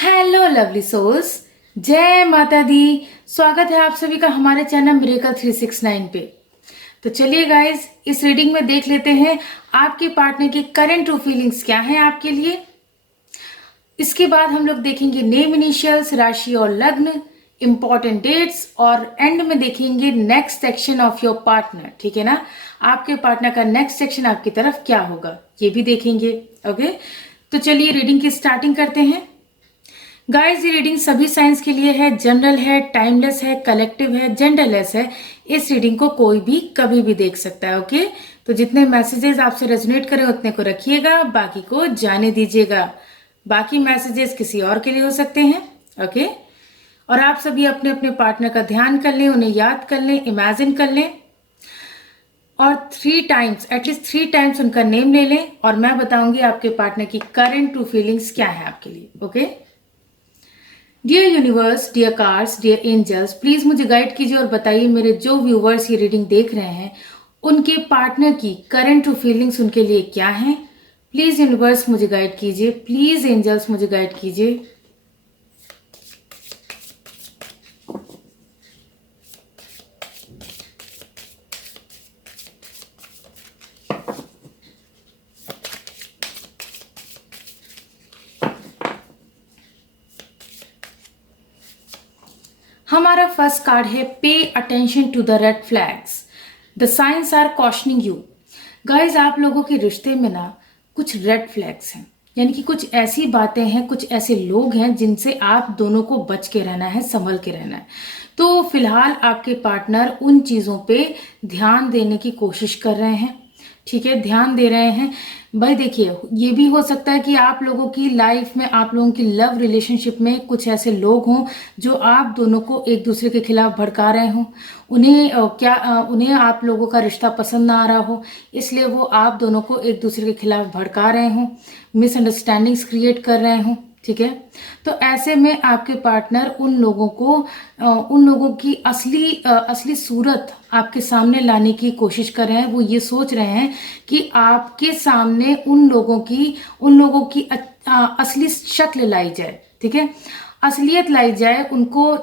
Hello lovely souls, जय माता दी। स्वागत है आप सभी का हमारे चैनल मिरेकल 369 पे। तो चलिए गाइस, इस रीडिंग में देख लेते हैं आपके पार्टनर की करंट ट्रू फीलिंग्स क्या हैं आपके लिए। इसके बाद हम लोग देखेंगे नेम इनिशियल्स, राशि और लग्न, इंपॉर्टेंट डेट्स और एंड में देखेंगे next section of your partner. ठीक है ना, आपके पार्टनर का नेक्स्ट सेक्शन आपकी तरफ क्या होगा ये भी देखेंगे। ओके, तो चलिए रीडिंग की स्टार्टिंग करते हैं। गाइस, ये रीडिंग सभी साइंस के लिए है, जनरल है, टाइमलेस है, कलेक्टिव है, जेंडरलेस है। इस रीडिंग को कोई भी कभी भी देख सकता है। ओके, तो जितने मैसेजेस आपसे रेजोनेट करें उतने को रखिएगा, बाकी को जाने दीजिएगा। बाकी मैसेजेस किसी और के लिए हो सकते हैं। ओके, और आप सभी अपने अपने पार्टनर का ध्यान कर लें, उन्हें याद कर लें, इमेजिन कर लें और 3 टाइम्स, एटलीस्ट 3 टाइम्स उनका नेम ले लें और मैं बताऊंगी आपके पार्टनर की करंट ट्रू फीलिंग्स क्या है आपके लिए। Okay, dear universe, dear cards, dear angels, please मुझे गाइड कीजिए और बताइए मेरे जो व्यूवर्स ये रीडिंग देख रहे हैं उनके पार्टनर की करंट ट्रू फीलिंग्स उनके लिए क्या हैं। प्लीज यूनिवर्स मुझे गाइड कीजिए, प्लीज एंजल्स मुझे गाइड कीजिए। हमारा फर्स्ट कार्ड है pay attention to the red flags, the signs are cautioning you. Guys, आप लोगों के रिश्ते में ना कुछ रेड फ्लैग्स हैं, यानी कि कुछ ऐसी बातें हैं, कुछ ऐसे लोग हैं जिनसे आप दोनों को बच के रहना है, संभल के रहना है। तो फिलहाल आपके पार्टनर उन चीजों पे ध्यान देने की कोशिश कर रहे हैं। ठीक है, ध्यान दे रहे हैं। भाई देखिए, ये भी हो सकता है कि आप लोगों की लाइफ में, आप लोगों की लव रिलेशनशिप में कुछ ऐसे लोग हों जो आप दोनों को एक दूसरे के खिलाफ भड़का रहे हों। उन्हें आप लोगों का रिश्ता पसंद ना आ रहा हो, इसलिए वो आप दोनों को एक दूसरे के खिलाफ भड़का रहे हों, मिसअंडरस्टैंडिंग्स क्रिएट कर रहे हों। ठीक है, तो ऐसे में आपके पार्टनर उन लोगों की असली सूरत आपके सामने लाने की कोशिश कर रहे हैं। वो ये सोच रहे हैं कि आपके सामने उन लोगों की असली शक्ल लाई जाए। ठीक है, असलियत लाई जाए उनको,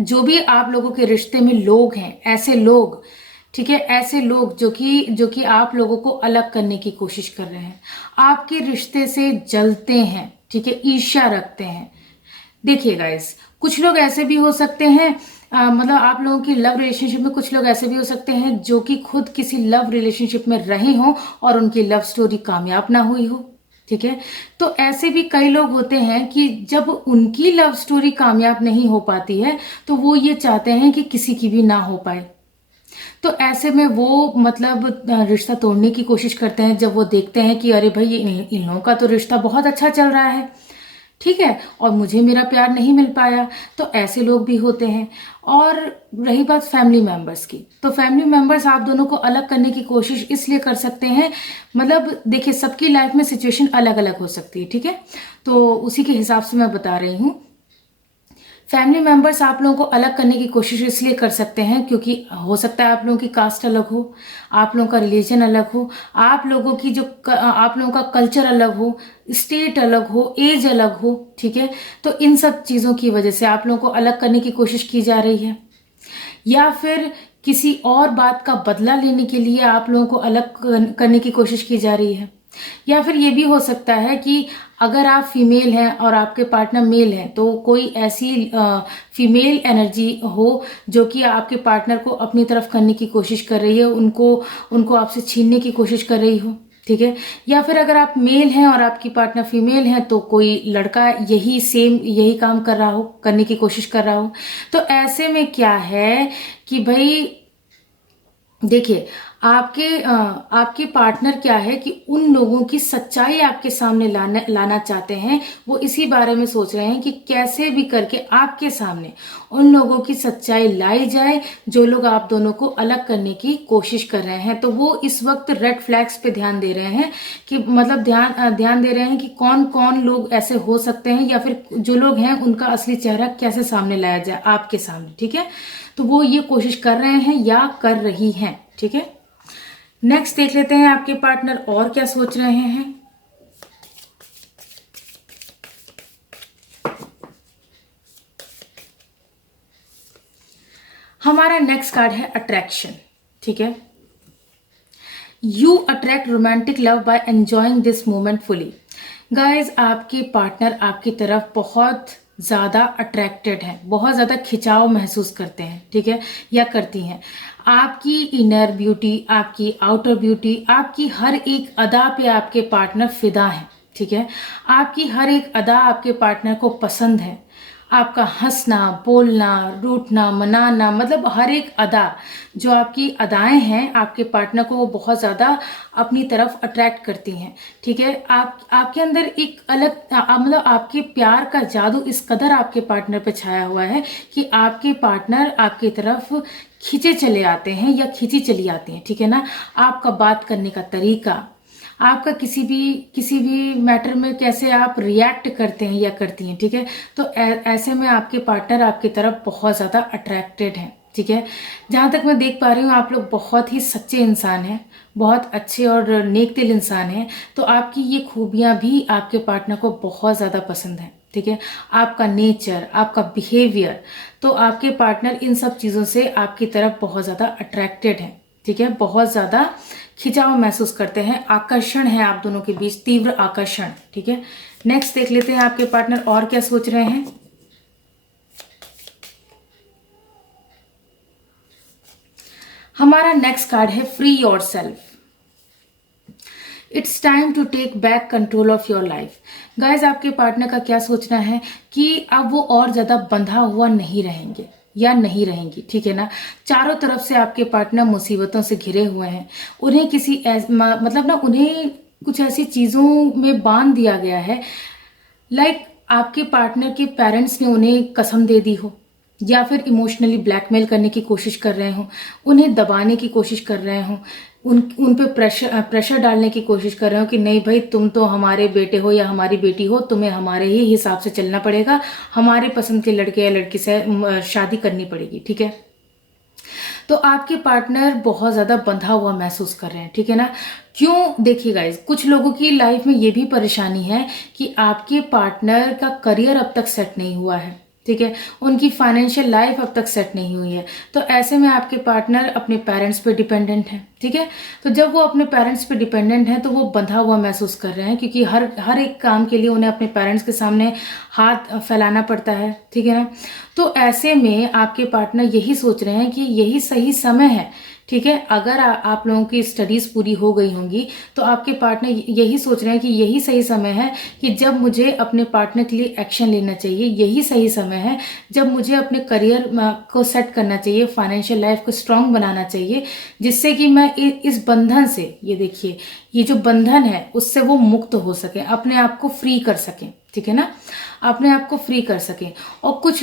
जो भी आप लोगों के रिश्ते में लोग हैं, ऐसे लोग, ठीक है, ऐसे लोग जो कि आप लोगों को अलग करने की कोशिश कर रहे हैं, आपके रिश्ते से जलते हैं, ठीक है, ईर्ष्या रखते हैं। देखिए गाइस, कुछ लोग ऐसे भी हो सकते हैं, आप लोगों की लव रिलेशनशिप में कुछ लोग ऐसे भी हो सकते हैं जो कि खुद किसी लव रिलेशनशिप में रहे हों और उनकी लव स्टोरी कामयाब ना हुई हो। ठीक है, तो ऐसे भी कई लोग होते हैं कि जब उनकी लव स्टोरी कामयाब नहीं हो पाती है तो वो ये चाहते हैं कि किसी की भी ना हो पाए। तो ऐसे में वो रिश्ता तोड़ने की कोशिश करते हैं जब वो देखते हैं कि अरे भाई, इन लोगों का तो रिश्ता बहुत अच्छा चल रहा है, ठीक है, और मुझे मेरा प्यार नहीं मिल पाया। तो ऐसे लोग भी होते हैं। और रही बात फैमिली मेंबर्स की, तो फैमिली मेंबर्स आप दोनों को अलग करने की कोशिश इसलिए कर सकते हैं, देखिए, सबकी लाइफ में सिचुएशन अलग अलग हो सकती है। ठीक है, तो उसी के हिसाब से मैं बता रही हूँ। फैमिली मेंबर्स आप लोगों को अलग करने की कोशिश इसलिए कर सकते हैं क्योंकि हो सकता है आप लोगों की कास्ट अलग हो, आप लोगों का रिलीजन अलग हो, आप लोगों का कल्चर अलग हो, स्टेट अलग हो, एज अलग हो। ठीक है, तो इन सब चीजों की वजह से आप लोगों को अलग करने की कोशिश की जा रही है, या फिर किसी और बात का बदला लेने के लिए आप लोगों को अलग करने की कोशिश की जा रही है। या फिर ये भी हो सकता है कि अगर आप फीमेल हैं और आपके पार्टनर मेल हैं तो कोई ऐसी फीमेल एनर्जी हो जो कि आपके पार्टनर को अपनी तरफ करने की कोशिश कर रही है, उनको आपसे छीनने की कोशिश कर रही हो। ठीक है, या फिर अगर आप मेल हैं और आपकी पार्टनर फीमेल है तो कोई लड़का यही काम कर रहा हो, करने की कोशिश कर रहा हो। तो ऐसे में क्या है कि भाई देखिए, आपके पार्टनर क्या है कि उन लोगों की सच्चाई आपके सामने लाना चाहते हैं। वो इसी बारे में सोच रहे हैं कि कैसे भी करके आपके सामने उन लोगों की सच्चाई लाई जाए जो लोग आप दोनों को अलग करने की कोशिश कर रहे हैं। तो वो इस वक्त रेड फ्लैग्स पे ध्यान दे रहे हैं कि ध्यान दे रहे हैं कि कौन कौन लोग ऐसे हो सकते हैं, या फिर जो लोग हैं उनका असली चेहरा कैसे सामने लाया जाए आपके सामने। ठीक है, तो वो ये कोशिश कर रहे हैं या कर रही हैं। ठीक है, नेक्स्ट देख लेते हैं आपके पार्टनर और क्या सोच रहे हैं। हमारा नेक्स्ट कार्ड है अट्रैक्शन, ठीक है। You attract romantic love by enjoying this moment fully. Guys, आपके पार्टनर आपकी तरफ बहुत ज़्यादा अट्रैक्टेड है, बहुत ज़्यादा खिंचाव महसूस करते हैं, ठीक है, या करती हैं। आपकी इनर ब्यूटी, आपकी आउटर ब्यूटी, आपकी हर एक अदा पे आपके पार्टनर फिदा है, ठीक है। आपकी हर एक अदा आपके पार्टनर को पसंद है। आपका हंसना, बोलना, रूठना, मनाना, मतलब हर एक अदा, जो आपकी अदाएं हैं, आपके पार्टनर को वो बहुत ज़्यादा अपनी तरफ अट्रैक्ट करती हैं, ठीक है। आपके अंदर एक अलग मतलब आपके प्यार का जादू इस कदर आपके पार्टनर पे छाया हुआ है कि आपके पार्टनर आपकी तरफ खींचे चले आते हैं या खींची चली आती हैं, ठीक है ना। आपका बात करने का तरीका, आपका किसी भी मैटर में कैसे आप रिएक्ट करते हैं या करती हैं, ठीक है। तो ऐसे में आपके पार्टनर आपकी तरफ बहुत ज़्यादा अट्रैक्टेड हैं, ठीक है। जहाँ तक मैं देख पा रही हूँ, आप लोग बहुत ही सच्चे इंसान हैं, बहुत अच्छे और नेक दिल इंसान हैं। तो आपकी ये खूबियाँ भी आपके पार्टनर को बहुत ज़्यादा पसंद हैं, ठीक है। आपका नेचर, आपका बिहेवियर, तो आपके पार्टनर इन सब चीज़ों से आपकी तरफ बहुत ज़्यादा अट्रैक्टेड हैं, ठीक है। बहुत ज़्यादा खिंचाव महसूस करते हैं, आकर्षण है आप दोनों के बीच, तीव्र आकर्षण, ठीक है। नेक्स्ट देख लेते हैं आपके पार्टनर और क्या सोच रहे हैं। हमारा नेक्स्ट कार्ड है free yourself. It's time to take back control of your life. Guys, आपके पार्टनर का क्या सोचना है कि अब वो और ज़्यादा बंधा हुआ नहीं रहेंगे या नहीं रहेंगी, ठीक है ना। चारों तरफ से आपके पार्टनर मुसीबतों से घिरे हुए हैं। उन्हें मतलब ना, उन्हें कुछ ऐसी चीज़ों में बांध दिया गया है, लाइक आपके पार्टनर के पेरेंट्स ने उन्हें कसम दे दी हो, या फिर इमोशनली ब्लैकमेल करने की कोशिश कर रहे हो, उन्हें दबाने की कोशिश कर रहे हो, उन पे प्रेशर डालने की कोशिश कर रहे हो कि नहीं भाई, तुम तो हमारे बेटे हो या हमारी बेटी हो, तुम्हें हमारे ही हिसाब से चलना पड़ेगा, हमारे पसंद के लड़के या लड़की से शादी करनी पड़ेगी, ठीक है। तो आपके पार्टनर बहुत ज़्यादा बंधा हुआ महसूस कर रहे हैं, ठीक है ना। क्यों? देखिए गाइज, कुछ लोगों की लाइफ में ये भी परेशानी है कि आपके पार्टनर का करियर अब तक सेट नहीं हुआ है, ठीक है। उनकी फाइनेंशियल लाइफ अब तक सेट नहीं हुई है। तो ऐसे में आपके पार्टनर अपने पेरेंट्स पे डिपेंडेंट है, ठीक है। तो जब वो अपने पेरेंट्स पे डिपेंडेंट है तो वो बंधा हुआ महसूस कर रहे हैं, क्योंकि हर एक काम के लिए उन्हें अपने पेरेंट्स के सामने हाथ फैलाना पड़ता है, ठीक है ना। तो ऐसे में आपके पार्टनर यही सोच रहे हैं कि यही सही समय है, ठीक है। अगर आप लोगों की स्टडीज पूरी हो गई होंगी तो आपके पार्टनर यही सोच रहे हैं कि यही सही समय है कि जब मुझे अपने पार्टनर के लिए एक्शन लेना चाहिए, यही सही समय है जब मुझे अपने करियर को सेट करना चाहिए, फाइनेंशियल लाइफ को स्ट्रांग बनाना चाहिए, जिससे कि मैं इस बंधन से, ये देखिए, ये जो बंधन है उससे वो मुक्त हो सके, अपने आप को फ्री कर सकें, ठीक है ना, अपने आप को फ्री कर सकें। और कुछ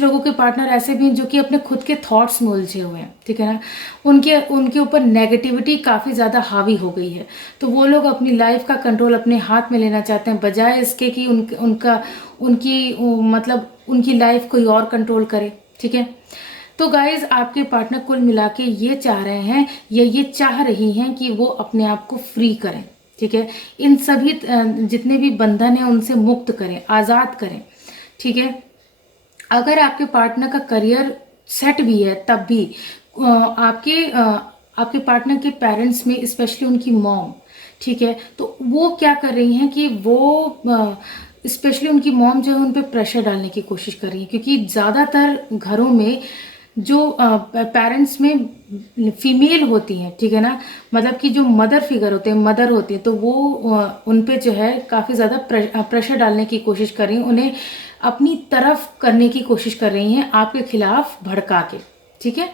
लोगों के पार्टनर ऐसे भी हैं जो कि अपने खुद के थॉट्स में उलझे हुए हैं, ठीक है ना। उनके ऊपर नेगेटिविटी काफ़ी ज़्यादा हावी हो गई है। तो वो लोग अपनी लाइफ का कंट्रोल अपने हाथ में लेना चाहते हैं, बजाय इसके कि उनकी लाइफ कोई और कंट्रोल करे, ठीक है। तो गाइज, आपके पार्टनर कुल मिला के ये चाह रहे हैं, ये चाह रही हैं कि वो अपने आप को फ्री करें, ठीक है। इन सभी जितने भी बंधन हैं उनसे मुक्त करें, आज़ाद करें, ठीक है। अगर आपके पार्टनर का करियर सेट भी है तब भी आपके पार्टनर के पेरेंट्स में, स्पेशली उनकी मॉम, ठीक है, तो वो क्या कर रही हैं कि वो स्पेशली उनकी मॉम जो है उन पे प्रेशर डालने की कोशिश कर रही है, क्योंकि ज़्यादातर घरों में जो पेरेंट्स में फीमेल होती हैं, ठीक है ना, मतलब कि जो मदर फिगर होते हैं, मदर होती हैं, तो वो उन पे जो है काफ़ी ज़्यादा प्रेशर डालने की कोशिश कर रही हैं, उन्हें अपनी तरफ करने की कोशिश कर रही हैं, आपके खिलाफ भड़का के, ठीक है।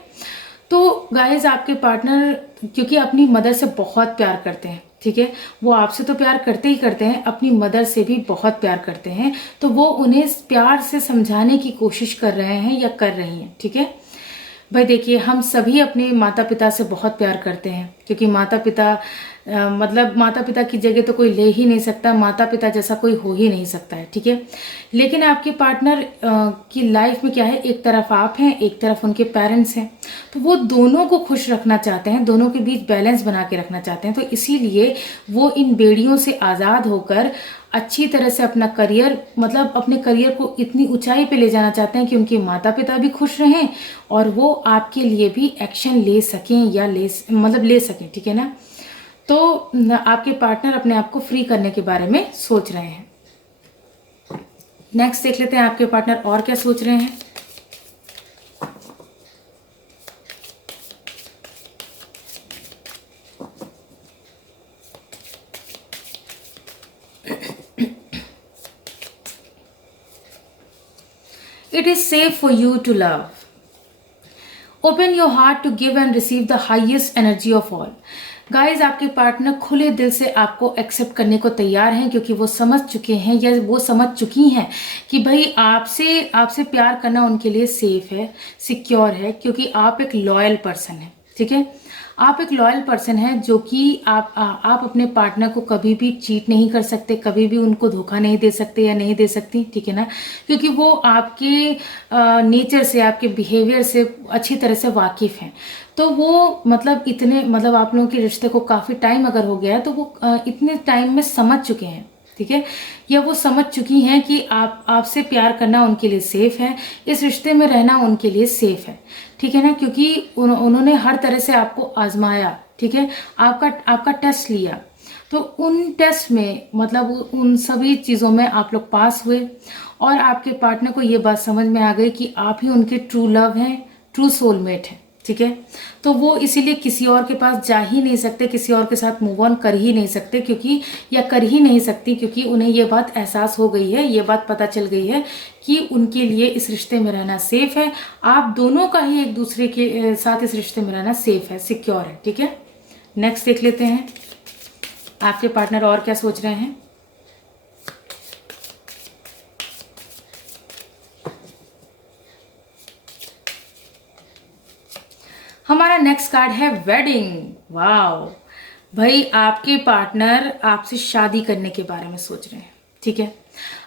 तो गाइज, आपके पार्टनर क्योंकि अपनी मदर से बहुत प्यार करते हैं, ठीक है, वो आपसे तो प्यार करते ही करते हैं, अपनी मदर से भी बहुत प्यार करते हैं, तो वो उन्हें प्यार से समझाने की कोशिश कर रहे हैं या कर रही हैं, ठीक है। भाई देखिए, हम सभी अपने माता पिता से बहुत प्यार करते हैं, क्योंकि माता पिता मतलब माता पिता की जगह तो कोई ले ही नहीं सकता, माता पिता जैसा कोई हो ही नहीं सकता है, ठीक है। लेकिन आपके पार्टनर की लाइफ में क्या है, एक तरफ आप हैं, एक तरफ उनके पेरेंट्स हैं, तो वो दोनों को खुश रखना चाहते हैं, दोनों के बीच बैलेंस बना के रखना चाहते हैं। तो इसीलिए वो इन बेड़ियों से आज़ाद होकर अच्छी तरह से अपना करियर, मतलब अपने करियर को इतनी ऊंचाई पे ले जाना चाहते हैं कि उनके माता पिता भी खुश रहें और वो आपके लिए भी एक्शन ले सकें या ले सकें, ठीक है ना। तो आपके पार्टनर अपने आप को फ्री करने के बारे में सोच रहे हैं। नेक्स्ट देख लेते हैं आपके पार्टनर और क्या सोच रहे हैं। It is safe for you to love. Open your heart to give and receive the highest energy of all. Guys आपके पार्टनर खुले दिल से आपको एक्सेप्ट करने को तैयार हैं, क्योंकि वो समझ चुके हैं या वो समझ चुकी हैं कि भाई आपसे प्यार करना उनके लिए सेफ है, सिक्योर है, क्योंकि आप एक लॉयल पर्सन है, ठीक है। आप एक लॉयल पर्सन है जो कि आप अपने पार्टनर को कभी भी चीट नहीं कर सकते, कभी भी उनको धोखा नहीं दे सकते या नहीं दे सकती, ठीक है ना, क्योंकि वो आपके नेचर से, आपके बिहेवियर से अच्छी तरह से वाकिफ हैं। तो वो मतलब आप लोगों के रिश्ते को काफ़ी टाइम अगर हो गया है तो वो इतने टाइम में समझ चुके हैं, ठीक है, या वो समझ चुकी हैं कि आपसे प्यार करना उनके लिए सेफ है, इस रिश्ते में रहना उनके लिए सेफ है, ठीक है ना, क्योंकि उन्होंने हर तरह से आपको आजमाया, ठीक है, आपका टेस्ट लिया। तो उन टेस्ट में मतलब उन सभी चीज़ों में आप लोग पास हुए और आपके पार्टनर को ये बात समझ में आ गई कि आप ही उनके ट्रू लव हैं, ट्रू सोलमेट हैं, ठीक है। तो वो इसीलिए किसी और के पास जा ही नहीं सकते, किसी और के साथ मूव ऑन कर ही नहीं सकते, कर ही नहीं सकती, क्योंकि उन्हें ये बात एहसास हो गई है, ये बात पता चल गई है कि उनके लिए इस रिश्ते में रहना सेफ है। आप दोनों का ही एक दूसरे के साथ इस रिश्ते में रहना सेफ है, सिक्योर है, ठीक है। नेक्स्ट देख लेते हैं आपके पार्टनर और क्या सोच रहे हैं। हमारा नेक्स्ट कार्ड है वेडिंग। वाओ भाई, आपके पार्टनर आपसे शादी करने के बारे में सोच रहे हैं, ठीक है।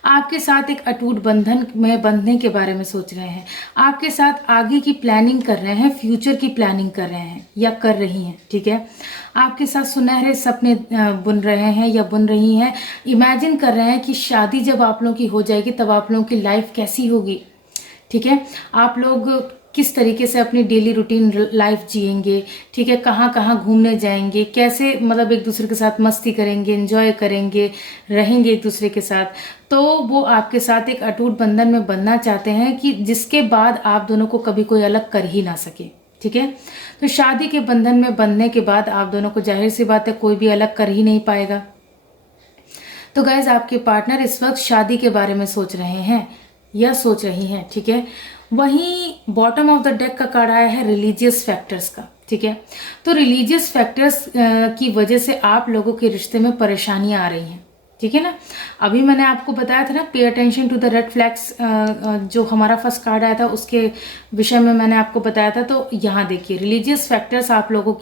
आपके साथ एक अटूट बंधन में बंधने के बारे में सोच रहे हैं, आपके साथ आगे की प्लानिंग कर रहे हैं, फ्यूचर की प्लानिंग कर रहे हैं या कर रही हैं, ठीक है। आपके साथ सुनहरे सपने बुन रहे हैं या बुन रही हैं, इमेजिन कर रहे हैं कि शादी जब आप लोगों की हो जाएगी तब आप लोगों की लाइफ कैसी होगी, ठीक है। आप लोग किस तरीके से अपनी डेली रूटीन लाइफ जिएंगे, ठीक है, कहाँ कहाँ घूमने जाएंगे, कैसे मतलब एक दूसरे के साथ मस्ती करेंगे, एंजॉय करेंगे, रहेंगे एक दूसरे के साथ। तो वो आपके साथ एक अटूट बंधन में बनना चाहते हैं कि जिसके बाद आप दोनों को कभी कोई अलग कर ही ना सके, ठीक है। तो शादी के बंधन में बंधने के बाद आप दोनों को जाहिर सी बात है कोई भी अलग कर ही नहीं पाएगा। तो गाइज आपके पार्टनर इस वक्त शादी के बारे में सोच रहे हैं या सोच रही हैं, ठीक है। वहीं बॉटम ऑफ द डेक का कार्ड आया है रिलीजियस फैक्टर्स का, ठीक है। तो रिलीजियस फैक्टर्स की वजह से आप लोगों के रिश्ते में परेशानियां आ रही हैं, ठीक है ना। अभी मैंने आपको बताया था ना, pay attention to the red flags, जो हमारा फर्स्ट कार्ड आया था उसके विषय में मैंने आपको बताया था। तो यहाँ देखिए रिलीजियस फैक्टर्स आप लोगों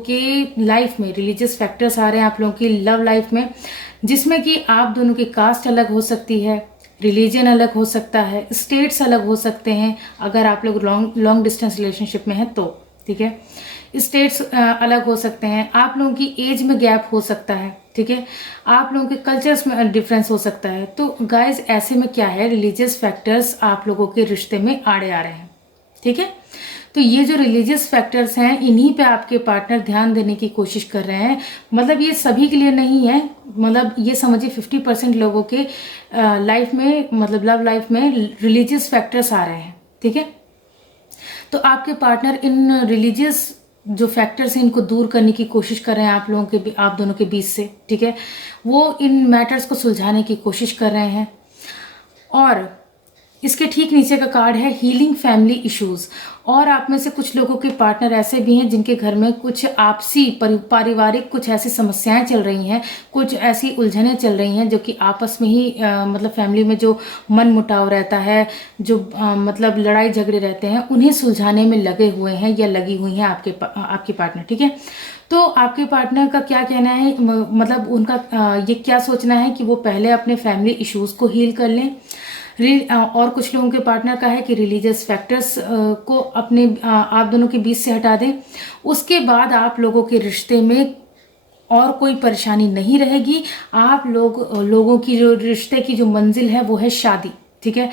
के लाइफ में रिलीजियस फैक्टर्स आ रहे हैं आप लोगों की लव लाइफ में, जिसमें कि आप दोनों की कास्ट अलग हो सकती है, रिलीजन अलग हो सकता है, स्टेट्स अलग हो सकते हैं अगर आप लोग लॉन्ग डिस्टेंस रिलेशनशिप में हैं तो, ठीक है। स्टेट्स अलग हो सकते हैं, आप लोगों की एज में गैप हो सकता है, ठीक है, आप लोगों के कल्चर्स में डिफरेंस हो सकता है। तो गाइज ऐसे में क्या है, रिलीजियस फैक्टर्स आप लोगों के रिश्ते में आड़े आ रहे हैं, ठीक है। तो ये जो रिलीजियस फैक्टर्स हैं इन्हीं पे आपके पार्टनर ध्यान देने की कोशिश कर रहे हैं। मतलब ये सभी के लिए नहीं है, मतलब ये समझिए 50% लोगों के लाइफ में, मतलब लव लाइफ में रिलीजियस फैक्टर्स आ रहे हैं, ठीक है। तो आपके पार्टनर इन रिलीजियस जो फैक्टर्स हैं इनको दूर करने की कोशिश कर रहे हैं आप दोनों के बीच से, ठीक है। वो इन मैटर्स को सुलझाने की कोशिश कर रहे हैं और इसके ठीक नीचे का कार्ड है हीलिंग फैमिली इश्यूज। और आप में से कुछ लोगों के पार्टनर ऐसे भी हैं जिनके घर में कुछ आपसी पारिवारिक कुछ ऐसी समस्याएं चल रही हैं, कुछ ऐसी उलझनें चल रही हैं जो कि आपस में ही मतलब फैमिली में जो मन मुटाव रहता है, जो मतलब लड़ाई झगड़े रहते हैं, उन्हें सुलझाने में लगे हुए हैं या लगी हुई हैं आपके पार्टनर। ठीक है, तो आपके पार्टनर का क्या कहना है, मतलब उनका ये क्या सोचना है कि वो पहले अपने फैमिली इश्यूज को हील कर लें। और कुछ लोगों के पार्टनर का है कि रिलीजियस फैक्टर्स को अपने आप दोनों के बीच से हटा दें, उसके बाद आप लोगों के रिश्ते में और कोई परेशानी नहीं रहेगी। आप लोगों की जो रिश्ते की जो मंजिल है वो है शादी। ठीक है,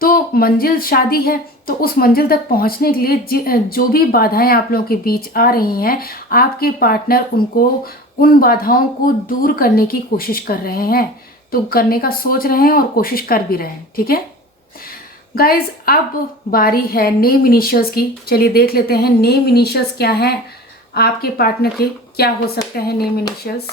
तो मंजिल शादी है, तो उस मंजिल तक पहुंचने के लिए जो भी बाधाएं आप लोगों के बीच आ रही हैं, आपके पार्टनर उन बाधाओं को दूर करने की कोशिश कर रहे हैं, तो करने का सोच रहे हैं और कोशिश कर भी रहे हैं। ठीक है गाइज, अब बारी है नेम इनिशियल्स की। चलिए देख लेते हैं नेम इनिशियल्स क्या हैं आपके पार्टनर के, क्या हो सकते हैं नेम इनिशियल्स।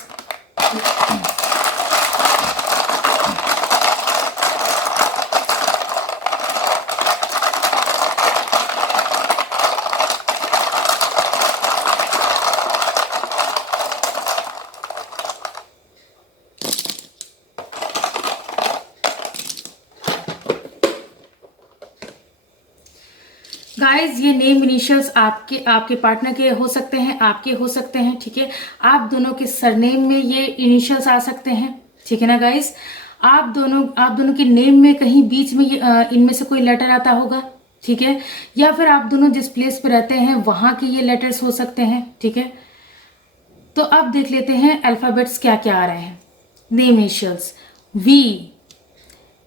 गाइज, ये नेम इनिशियल्स आपके पार्टनर के हो सकते हैं, आपके हो सकते हैं। ठीक है, आप दोनों के सरनेम में ये इनिशियल्स आ सकते हैं। ठीक है ना गाइज, आप दोनों के नेम में कहीं बीच में इनमें से कोई लेटर आता होगा। ठीक है, या फिर आप दोनों जिस प्लेस पे रहते हैं वहां के ये लेटर्स हो सकते हैं। ठीक है, तो अब देख लेते हैं अल्फाबेट्स क्या क्या आ रहे हैं। नेम इनिशियल्स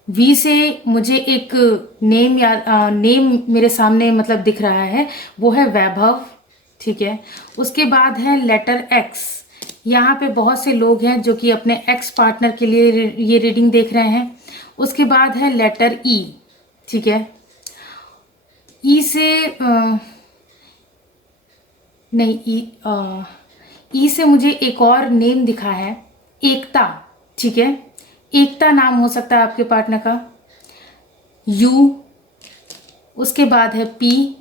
वी से मुझे एक नेम मेरे सामने मतलब दिख रहा है, वो है वैभव। ठीक है, उसके बाद है लेटर एक्स। यहाँ पे बहुत से लोग हैं जो कि अपने एक्स पार्टनर के लिए ये रीडिंग देख रहे हैं। उसके बाद है लेटर ई। ठीक है, ई से नहीं ई से मुझे एक और नेम दिखा है, एकता। ठीक है, एकता नाम हो सकता है आपके पार्टनर का। यू, उसके बाद है पी।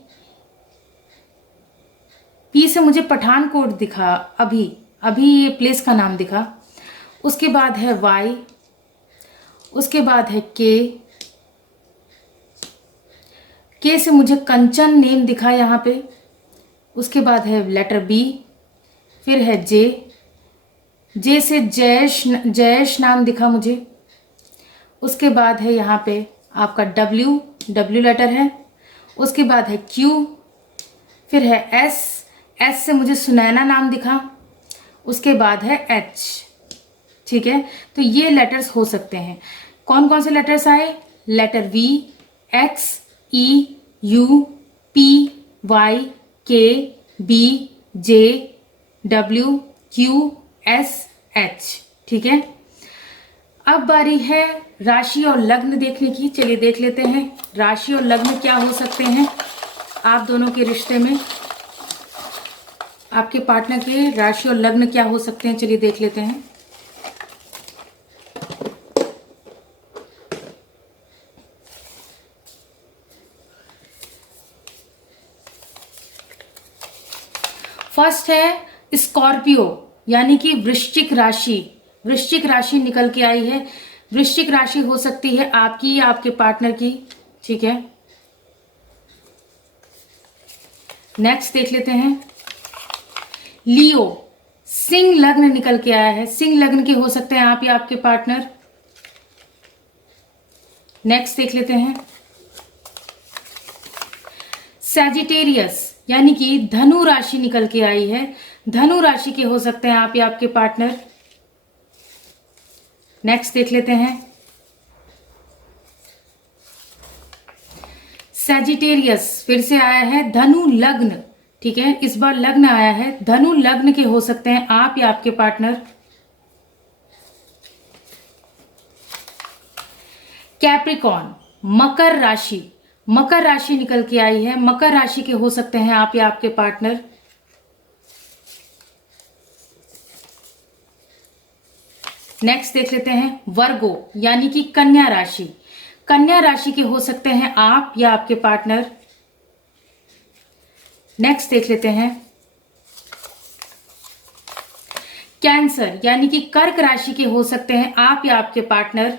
पी से मुझे पठानकोट दिखा, अभी ये प्लेस का नाम दिखा। उसके बाद है वाई, उसके बाद है के से मुझे कंचन नेम दिखा यहाँ पे। उसके बाद है लेटर बी, फिर है जे से जयेश नाम दिखा मुझे। उसके बाद है यहाँ पे आपका डब्ल्यू लेटर है। उसके बाद है क्यू, फिर है एस से मुझे सुनैना नाम दिखा। उसके बाद है एच। ठीक है, तो ये लेटर्स हो सकते हैं। कौन कौन से लेटर्स आए, letter V, X, E, U, P, Y, K, B, J, W, Q, S, H. ठीक है, अब बारी है राशि और लग्न देखने की। चलिए देख लेते हैं राशि और लग्न क्या हो सकते हैं आप दोनों के रिश्ते में। आपके पार्टनर के राशि और लग्न क्या हो सकते हैं, चलिए देख लेते हैं। फर्स्ट है स्कॉर्पियो, यानी कि वृश्चिक राशि निकल के आई है। वृश्चिक राशि हो सकती है आपकी या आपके पार्टनर की। ठीक है, नेक्स्ट देख लेते हैं लियो, सिंह लग्न निकल के आया है। सिंह लग्न के हो सकते हैं आप या आपके पार्टनर। नेक्स्ट देख लेते हैं सैजिटेरियस, यानी कि धनु राशि निकल के आई है। धनु राशि के हो सकते हैं आप या आपके पार्टनर। नेक्स्ट देख लेते हैं सैजिटेरियस, फिर से आया है धनु लग्न। ठीक है, इस बार लग्न आया है। धनु लग्न के हो सकते हैं आप या आपके पार्टनर। कैप्रिकॉन, मकर राशि निकल के आई है। मकर राशि के हो सकते हैं आप या आपके पार्टनर। नेक्स्ट देख लेते हैं वर्गो, यानी कि कन्या राशि। कन्या राशि के हो सकते हैं आप या आपके पार्टनर। नेक्स्ट देख लेते हैं कैंसर यानी कि कर्क राशि के हो सकते हैं आप या आपके पार्टनर।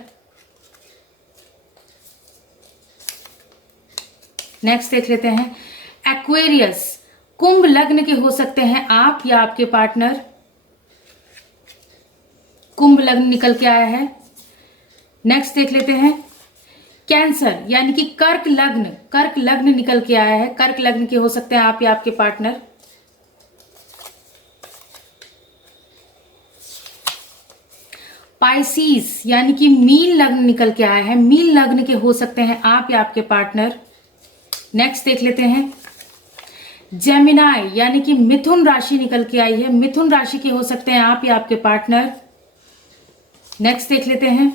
नेक्स्ट देख लेते हैं एक्वेरियस कुंभ लग्न के हो सकते हैं आप या आपके पार्टनर। कुंभ लग्न निकल के आया है। नेक्स्ट देख लेते हैं कैंसर यानी कि कर्क लग्न निकल के आया है। कर्क लग्न के हो सकते हैं आप या आपके पार्टनर। पाइसिस यानी कि मीन लग्न निकल के आया है। मीन लग्न के हो सकते हैं आप या आपके पार्टनर। नेक्स्ट देख लेते हैं जेमिनाई यानी कि मिथुन राशि निकल के आई है। मिथुन राशि के हो सकते हैं आप या आपके पार्टनर। नेक्स्ट देख लेते हैं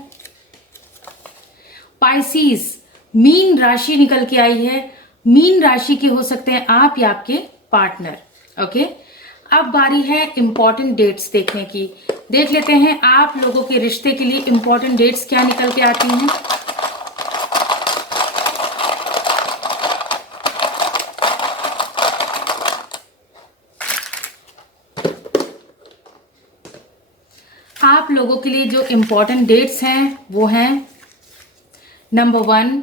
पाइसिस मीन राशि निकल के आई है। मीन राशि के हो सकते हैं आप या आपके पार्टनर। ओके, अब बारी है इंपॉर्टेंट डेट्स देखने की। देख लेते हैं आप लोगों के रिश्ते के लिए इंपॉर्टेंट डेट्स क्या निकल के आती हैं। आप लोगों के लिए जो इंपॉर्टेंट डेट्स हैं वो हैं नंबर 1,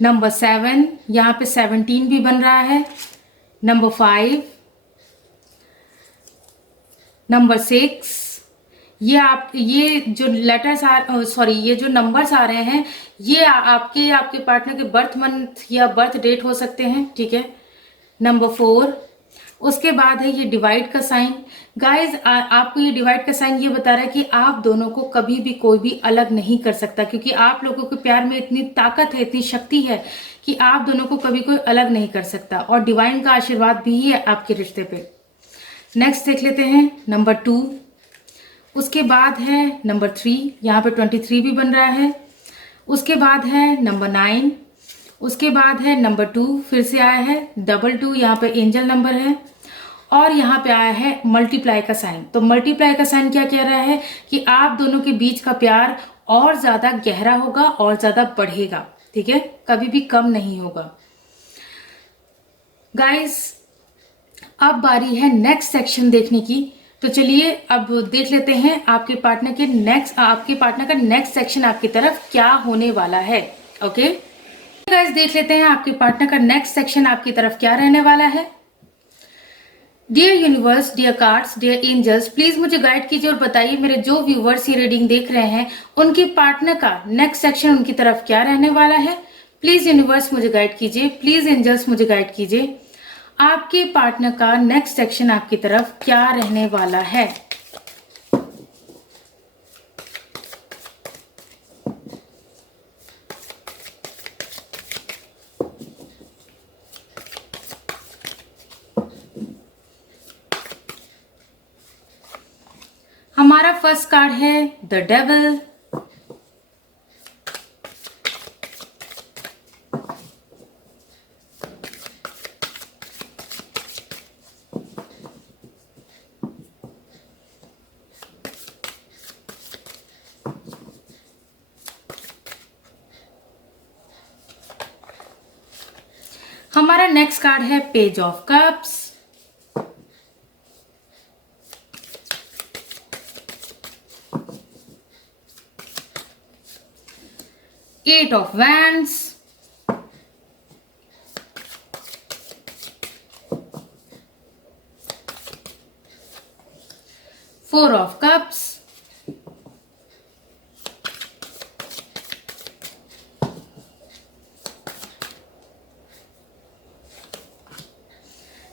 नंबर 7, यहां पे 17 भी बन रहा है, नंबर 5, नंबर 6। ये जो लेटर्स ये जो नंबर्स आ रहे हैं ये आपके पार्टनर के बर्थ मंथ या बर्थ डेट हो सकते हैं। ठीक है, नंबर 4। उसके बाद है ये डिवाइड का साइन। गाइज आपको ये डिवाइड का साइन ये बता रहा है कि आप दोनों को कभी भी कोई भी अलग नहीं कर सकता, क्योंकि आप लोगों के प्यार में इतनी ताकत है, इतनी शक्ति है कि आप दोनों को कभी कोई अलग नहीं कर सकता, और डिवाइन का आशीर्वाद भी है आपके रिश्ते पे। नेक्स्ट देख लेते हैं नंबर 2। उसके बाद है नंबर 3, यहाँ पे 23 भी बन रहा है। उसके बाद है नंबर 9। उसके बाद है नंबर 2, फिर से आया है 22, यहाँ पे एंजल नंबर है। और यहाँ पे आया है मल्टीप्लाई का साइन। तो मल्टीप्लाई का साइन क्या कह रहा है कि आप दोनों के बीच का प्यार और ज्यादा गहरा होगा और ज्यादा बढ़ेगा। ठीक है, कभी भी कम नहीं होगा। गाइस अब बारी है नेक्स्ट सेक्शन देखने की। तो चलिए अब देख लेते हैं आपके पार्टनर का नेक्स्ट सेक्शन आपकी तरफ क्या होने वाला है। ओके गाइस, देख लेते हैं आपके पार्टनर का नेक्स्ट सेक्शन आपकी तरफ क्या रहने वाला है। Dear universe, dear cards, dear angels, please मुझे गाइड कीजिए और बताइए मेरे जो व्यूवर्स ये रीडिंग देख रहे हैं उनके पार्टनर का नेक्स्ट सेक्शन उनकी तरफ क्या रहने वाला है। प्लीज यूनिवर्स मुझे गाइड कीजिए, प्लीज एंजल्स मुझे गाइड कीजिए, आपके पार्टनर का नेक्स्ट सेक्शन आपकी तरफ क्या रहने वाला है। हमारा फर्स्ट कार्ड है द डेविल, हमारा नेक्स्ट कार्ड है page of cups, eight of wands, four of cups,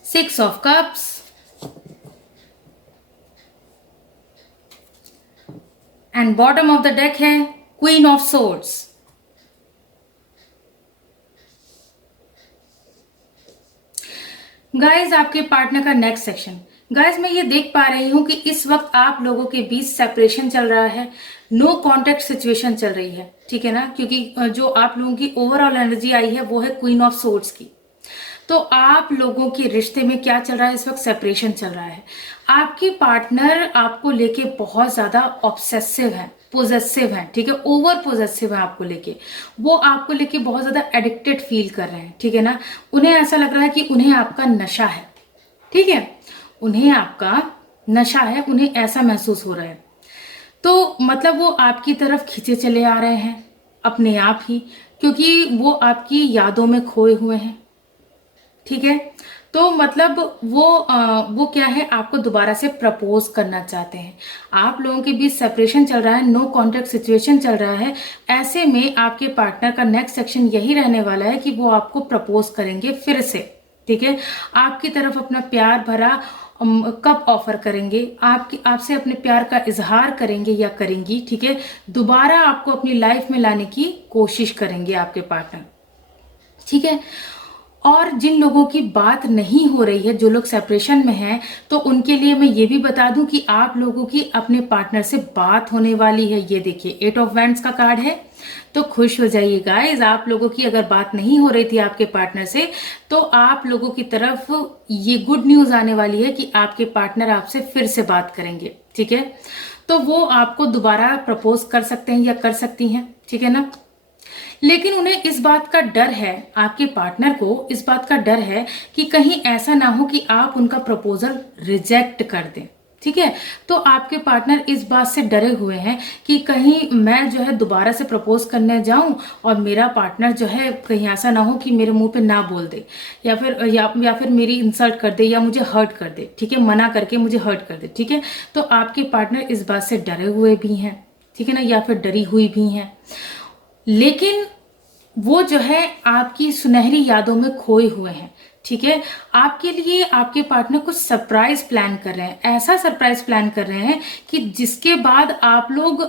six of cups, and bottom of the deck है क्वीन ऑफ सोर्ड्स। गाइज आपके पार्टनर का नेक्स्ट सेक्शन, गाइज मैं ये देख पा रही हूं कि इस वक्त आप लोगों के बीच सेपरेशन चल रहा है, नो कॉन्टेक्ट सिचुएशन चल रही है। ठीक है ना, क्योंकि जो आप लोगों की ओवरऑल एनर्जी आई है वो है क्वीन ऑफ सोर्ड्स की। तो आप लोगों के रिश्ते में क्या चल रहा है इस वक्त, सेपरेशन चल रहा है। आपके पार्टनर आपको लेके बहुत ज्यादा ऑब्सेसिव है, पोजेसिव है, ठीक है, ओवर पोजेसिव है आपको लेके। वो आपको लेके बहुत ज्यादा एडिक्टेड फील कर रहे हैं, ठीक है ना। उन्हें ऐसा लग रहा है कि उन्हें आपका नशा है, ठीक है, उन्हें आपका नशा है, उन्हें ऐसा महसूस हो रहा है। तो मतलब वो आपकी तरफ खींचे चले आ रहे हैं अपने आप ही, क्योंकि वो आपकी यादों में खोए हुए हैं, ठीक है। तो मतलब वो क्या है, आपको दोबारा से प्रपोज करना चाहते हैं। आप लोगों के बीच सेपरेशन चल रहा है, नो कॉन्टेक्ट सिचुएशन चल रहा है। ऐसे में आपके पार्टनर का नेक्स्ट सेक्शन यही रहने वाला है कि वो आपको प्रपोज करेंगे फिर से, ठीक है। आपकी तरफ अपना प्यार भरा कब ऑफर करेंगे, आपसे अपने प्यार का इजहार करेंगे या करेंगी, ठीक है। दोबारा आपको अपनी लाइफ में लाने की कोशिश करेंगे आपके पार्टनर, ठीक है। और जिन लोगों की बात नहीं हो रही है, जो लोग सेपरेशन में हैं, तो उनके लिए मैं ये भी बता दूं कि आप लोगों की अपने पार्टनर से बात होने वाली है। ये देखिए 8 ऑफ वैंड्स का कार्ड है, तो खुश हो जाइए गाइस। आप लोगों की अगर बात नहीं हो रही थी आपके पार्टनर से, तो आप लोगों की तरफ ये गुड न्यूज आने वाली है कि आपके पार्टनर आपसे फिर से बात करेंगे, ठीक है। तो वो आपको दोबारा प्रपोज कर सकते हैं या कर सकती हैं, ठीक है ना। लेकिन उन्हें इस बात का डर है, आपके पार्टनर को इस बात का डर है कि कहीं ऐसा ना हो कि आप उनका प्रपोजल रिजेक्ट कर दें, ठीक है। तो आपके पार्टनर इस बात से डरे हुए हैं कि कहीं मैं जो है दोबारा से प्रपोज करने जाऊं और मेरा पार्टनर जो है कहीं ऐसा ना हो कि मेरे मुंह पे ना बोल दे, या फिर मेरी इंसल्ट कर दे, या मुझे हर्ट कर दे, ठीक है, मना करके मुझे हर्ट कर दे, ठीक है। तो आपके पार्टनर इस बात से डरे हुए भी हैं, ठीक है ना, या फिर डरी हुई भी हैं। लेकिन वो जो है आपकी सुनहरी यादों में खोए हुए हैं, ठीक है। आपके लिए आपके पार्टनर कुछ सरप्राइज प्लान कर रहे हैं, ऐसा सरप्राइज प्लान कर रहे हैं कि जिसके बाद आप लोग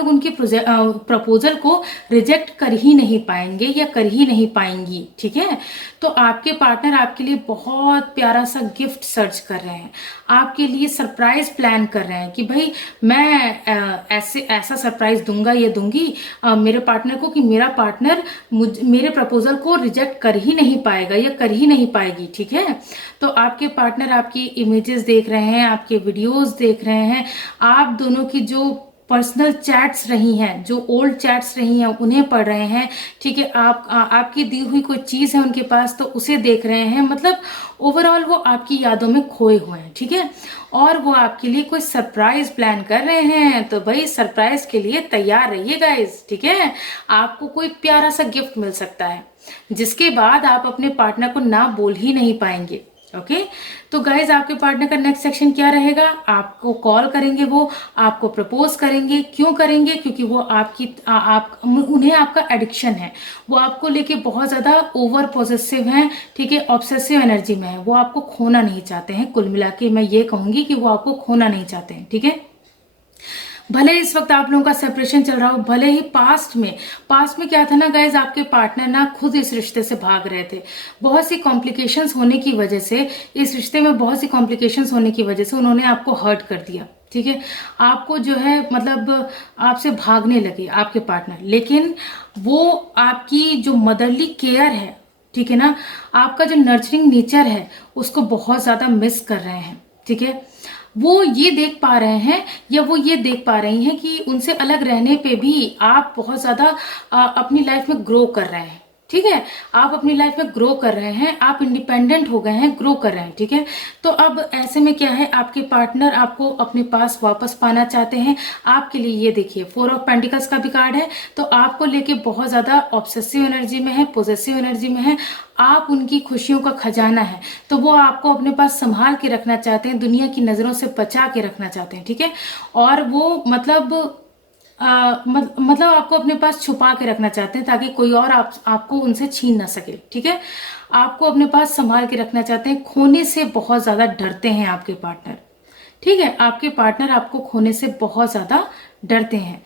उनके प्रपोजल को रिजेक्ट कर ही नहीं पाएंगे या कर ही नहीं पाएंगी, ठीक है। तो आपके पार्टनर आपके लिए बहुत प्यारा सा गिफ्ट सर्च कर रहे हैं, आपके लिए सरप्राइज प्लान कर रहे हैं कि भाई मैं ऐसा सरप्राइज दूंगा या दूंगी मेरे पार्टनर को कि मेरा पार्टनर मेरे प्रपोजल को रिजेक्ट कर ही नहीं पाएगा या कर ही नहीं पाएगी, ठीक है। तो आपके पार्टनर आपकी इमेजेस देख रहे हैं, आपके वीडियोस देख रहे हैं, आप दोनों की जो पर्सनल चैट्स रही हैं, जो ओल्ड चैट्स रही हैं, उन्हें पढ़ रहे हैं, ठीक है। आपकी दी हुई कोई चीज है उनके पास, तो उसे देख रहे हैं। मतलब ओवरऑल वो आपकी यादों में खोए हुए हैं, ठीक है। और वो आपके लिए कोई सरप्राइज प्लान कर रहे हैं, तो भाई सरप्राइज के लिए तैयार रहिए गाइस, ठीक है। आपको कोई प्यारा सा गिफ्ट मिल सकता है जिसके बाद आप अपने पार्टनर को ना बोल ही नहीं पाएंगे, ओके। तो गाइज आपके पार्टनर का नेक्स्ट सेक्शन क्या रहेगा, आपको कॉल करेंगे, वो आपको प्रपोज करेंगे। क्यों करेंगे, क्योंकि वो उन्हें आपका एडिक्शन है, वो आपको लेके बहुत ज्यादा ओवर पॉसेसिव हैं, ठीक है, ऑब्सेसिव एनर्जी में है। वो आपको खोना नहीं चाहते हैं, कुल मिला के मैं ये कहूंगी कि वो आपको खोना नहीं चाहते हैं, ठीक है। भले इस वक्त आप लोगों का सेपरेशन चल रहा हो, भले ही पास्ट में क्या था ना गाइज, आपके पार्टनर ना खुद इस रिश्ते से भाग रहे थे। बहुत सी कॉम्प्लिकेशंस होने की वजह से, इस रिश्ते में बहुत सी कॉम्प्लिकेशंस होने की वजह से उन्होंने आपको हर्ट कर दिया, ठीक है। आपको जो है मतलब आपसे भागने लगे आपके पार्टनर। लेकिन वो आपकी जो मदरली केयर है, ठीक है ना, आपका जो नर्चरिंग नेचर है, उसको बहुत ज्यादा मिस कर रहे हैं, ठीक है। वो ये देख पा रहे हैं, या वो ये देख पा रही हैं कि उनसे अलग रहने पे भी आप बहुत ज्यादा अपनी लाइफ में ग्रो कर रहे हैं, ठीक है। आप अपनी लाइफ में ग्रो कर रहे हैं, आप इंडिपेंडेंट हो गए हैं, ग्रो कर रहे हैं, ठीक है। तो अब ऐसे में क्या है, आपके पार्टनर आपको अपने पास वापस पाना चाहते हैं। आपके लिए ये देखिए 4 ऑफ पेंटिकल्स का भी कार्ड है, तो आपको लेके बहुत ज्यादा ऑब्सेसिव एनर्जी में है, पॉजिटिव एनर्जी में है। आप उनकी खुशियों का खजाना है, तो वो आपको अपने पास संभाल के रखना चाहते हैं, दुनिया की नजरों से बचा के रखना चाहते हैं, ठीक है। और वो मतलब आपको अपने पास छुपा के रखना चाहते हैं ताकि कोई और आपको उनसे छीन ना सके, ठीक है। आपको अपने पास संभाल के रखना चाहते हैं, खोने से बहुत ज्यादा डरते हैं आपके पार्टनर, ठीक है। आपके पार्टनर आपको खोने से बहुत ज्यादा डरते हैं।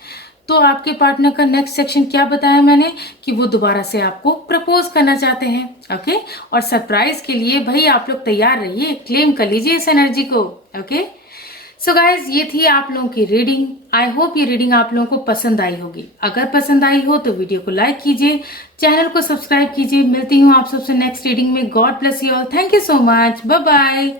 तो आपके पार्टनर का नेक्स्ट सेक्शन क्या बताया मैंने, कि वो दोबारा से आपको प्रपोज करना चाहते हैं, ओके। और सरप्राइज के लिए भाई आप लोग तैयार रहिए, क्लेम कर लीजिए इस एनर्जी को, ओके। सो गाइज ये थी आप लोगों की रीडिंग। आई होप ये रीडिंग आप लोगों को पसंद आई होगी। अगर पसंद आई हो तो वीडियो को लाइक कीजिए, चैनल को सब्सक्राइब कीजिए। मिलती हूँ आप सबसे नेक्स्ट रीडिंग में। God bless you all, thank you so much, bye bye.